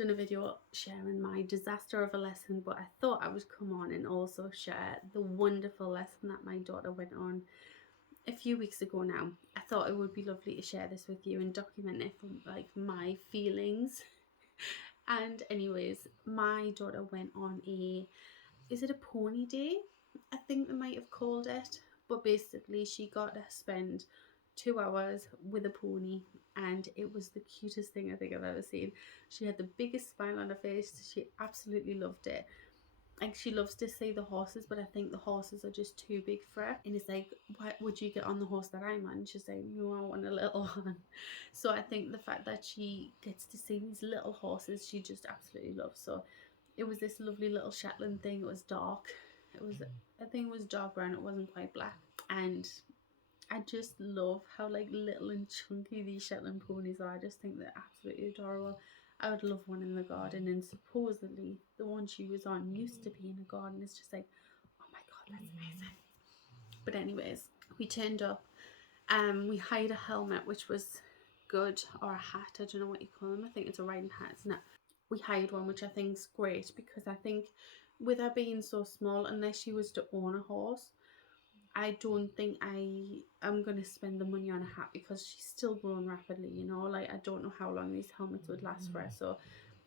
done a video sharing my disaster of a lesson, but I thought I would come on and also share the wonderful lesson that my daughter went on a few weeks ago now. I thought it would be lovely to share this with you and document it from like my feelings. And anyways, my daughter went on is it a pony day? I think they might have called it. But basically she got to spend 2 hours with a pony, and it was the cutest thing I think I've ever seen. She had the biggest smile on her face. She absolutely loved it. Like, she loves to see the horses, but I think the horses are just too big for her. And it's like, why would you get on the horse that I'm on? She's like, no, I want a little one. So I think the fact that she gets to see these little horses, she just absolutely loves. So it was this lovely little Shetland thing. It was dark. I think it was dark brown. It wasn't quite black. And I just love how like little and chunky these Shetland ponies are. I just think they're absolutely adorable. I would love one in the garden, and supposedly the one she was on used to be in a garden. It's just like, oh my god, that's amazing. But anyways, we turned up. We hired a helmet, which was good, or a hat. I don't know what you call them. I think it's a riding hat, isn't it? We hired one, which I think is great, because I think with her being so small, unless she was to own a horse, I don't think I am going to spend the money on a hat, because she's still growing rapidly, you know. Like, I don't know how long these helmets would last for her. So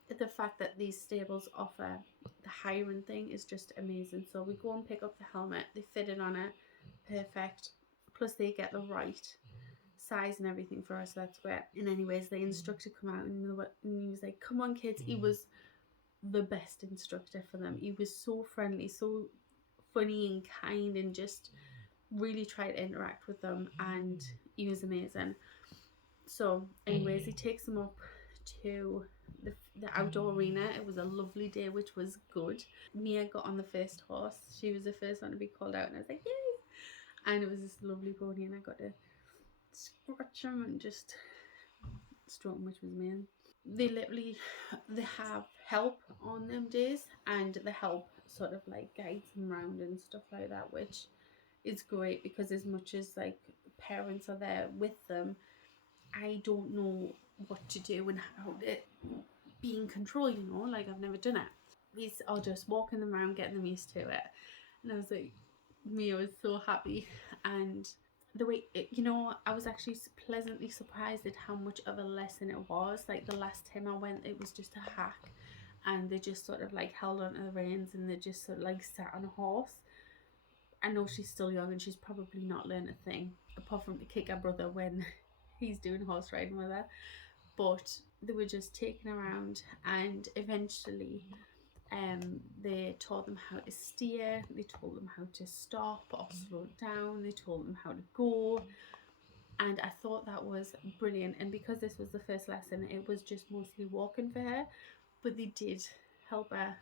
the fact that these stables offer the hiring thing is just amazing. So we go and pick up the helmet, they fit it on it, perfect. Plus they get the right size and everything for us, so that's great. And anyways, the instructor come out and he was like, come on kids. He was the best instructor for them. He was so friendly, so funny and kind, and just really tried to interact with them, and he was amazing. So anyways, he takes them up to the outdoor arena. It was a lovely day, which was good. Mia got on the first horse. She was the first one to be called out, and I was like, yay! And it was this lovely pony, and I got to scratch him and just stroke him, which was amazing. They have help on them days, and the help sort of like guides them around and stuff like that, which is great, because as much as like parents are there with them, I don't know what to do and how to be in control, you know. Like, I've never done it. These are just walking them around, getting them used to it. And I was like, Mia was so happy. And the way you know, I was actually pleasantly surprised at how much of a lesson it was. Like, the last time I went, it was just a hack, and they just sort of like held onto the reins, and they just sort of like sat on a horse. I know she's still young, and she's probably not learned a thing apart from to kick her brother when he's doing horse riding with her. But they were just taken around, and eventually they taught them how to steer, they told them how to stop or slow down, they told them how to go. And I thought that was brilliant. And because this was the first lesson, it was just mostly walking for her, but they did help her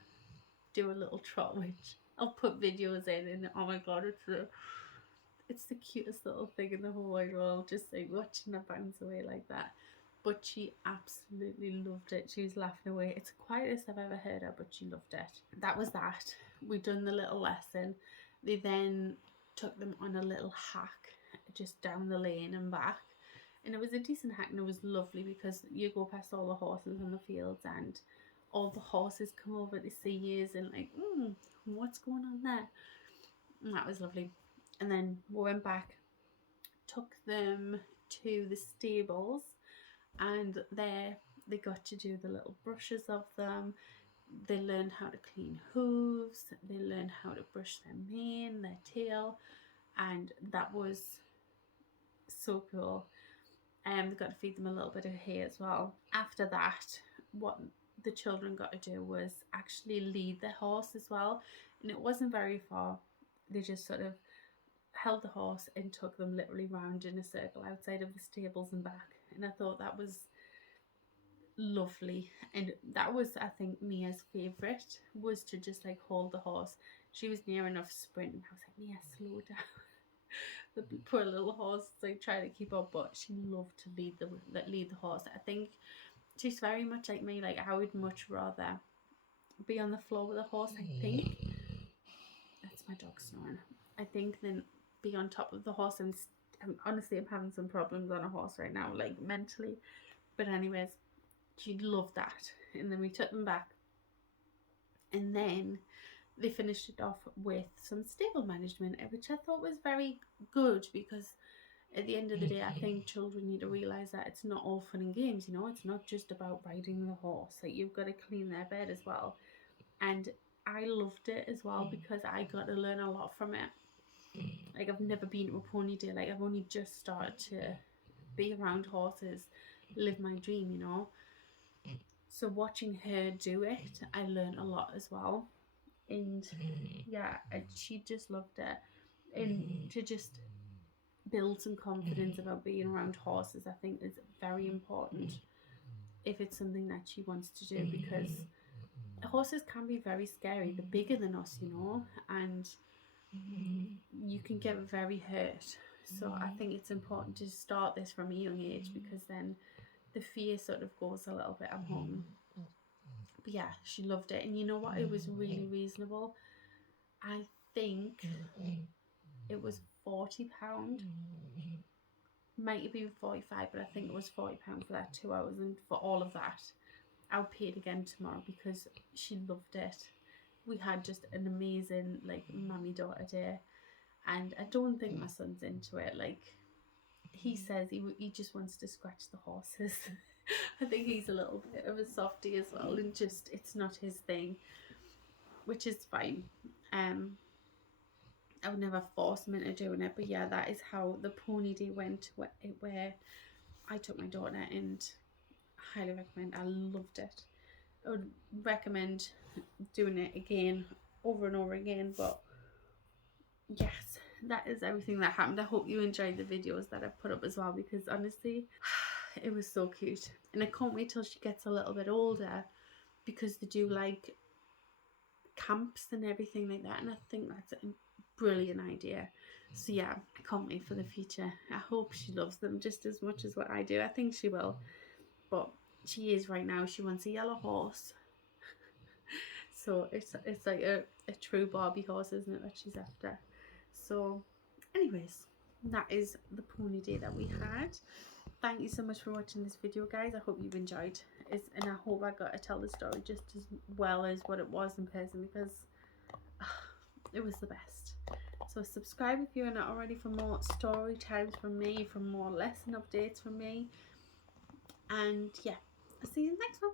do a little trot, which I'll put videos in, and oh my god, it's the cutest little thing in the whole wide world, just like watching her bounce away like that. But she absolutely loved it. She was laughing away. It's the quietest I've ever heard her, but she loved it. That was that. We'd done the little lesson. They then took them on a little hack just down the lane and back. And it was a decent hack, and it was lovely, because you go past all the horses in the fields, and all the horses come over to see you and like, what's going on there? And that was lovely. And then we went back, took them to the stables, and there they got to do the little brushes of them. They learned how to clean hooves, they learned how to brush their mane, their tail, and that was so cool. They got to feed them a little bit of hay as well. After that, what the children got to do was actually lead the horse as well, and it wasn't very far. They just sort of held the horse and took them literally round in a circle outside of the stables and back, and I thought that was lovely. And that was, I think, Mia's favourite, was to just like hold the horse. She was near enough sprinting. I was like, Mia, slow down. The poor little horse like trying to keep up, but she loved to lead the horse. I think she's very much like me. Like, I would much rather be on the floor with a horse, I think. That's my dog snoring. I think than be on top of the horse. And honestly, I'm having some problems on a horse right now, like mentally. But anyways, she loved that. and then we took them back, and then they finished it off with some stable management, which I thought was very good, because at the end of the day, I think children need to realise that it's not all fun and games, you know, it's not just about riding the horse, like you've got to clean their bed as well. And I loved it as well because I got to learn a lot from it. Like, I've never been to a pony day, like I've only just started to be around horses, live my dream, you know. So watching her do it, I learned a lot as well. And yeah, she just loved it. And to just build some confidence about being around horses, I think is very important if it's something that she wants to do, because horses can be very scary. They're bigger than us, you know, and you can get very hurt. So I think it's important to start this from a young age, because then the fear sort of goes a little bit at home. But yeah, she loved it. And you know what? It was really reasonable. I think it was £40. Might have been 45, but I think it was £40 for that 2 hours. And for all of that, I'll pay it again tomorrow, because she loved it. We had just an amazing, like, mummy-daughter day. And I don't think my son's into it. Like, he says he just wants to scratch the horses. I think he's a little bit of a softie as well, and just, it's not his thing, which is fine. I would never force him into doing it, but yeah, that is how the pony day went, where I took my daughter, and I highly recommend. I loved it. I would recommend doing it again, over and over again. But yes, that is everything that happened. I hope you enjoyed the videos that I've put up as well, because honestly, it was so cute. And I can't wait till she gets a little bit older, because they do like camps and everything like that, and I think that's a brilliant idea. So yeah, I can't wait for the future. I hope she loves them just as much as what I do. I think she will, but she is right now. She wants a yellow horse. So it's like a true Barbie horse, isn't it, that she's after. So anyways, that is the pony day that we had. Thank you so much for watching this video, guys. I hope you've enjoyed it, and I hope I got to tell the story just as well as what it was in person, because it was the best. So subscribe if you're not already for more story times from me, for more lesson updates from me. And yeah, I'll see you in the next one.